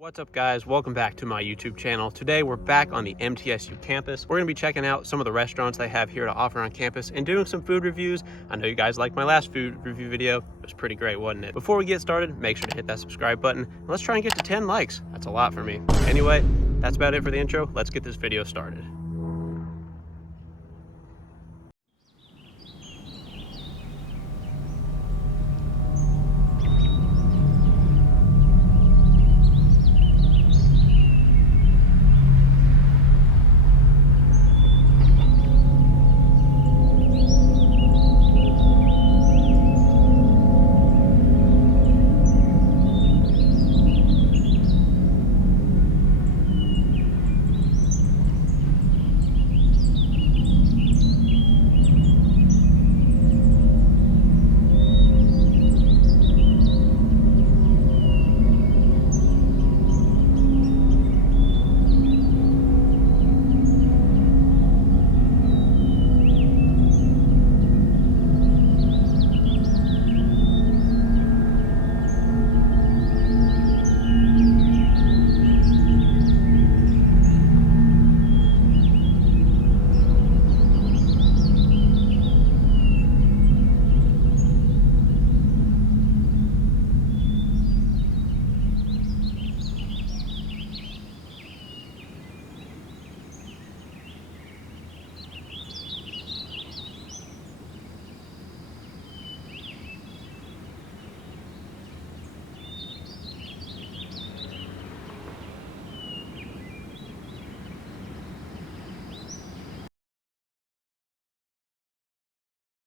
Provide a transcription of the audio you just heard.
What's up guys, welcome back to my YouTube channel. Today we're back on the MTSU campus. We're gonna be checking out some of the restaurants they have here to offer on campus and doing some food reviews. I know you guys liked my last food review video. It was pretty great, wasn't it? Before we get started, make sure to hit that subscribe button. And let's try and get to 10 likes. That's a lot for me. Anyway, that's about it for the intro. Let's get this video started.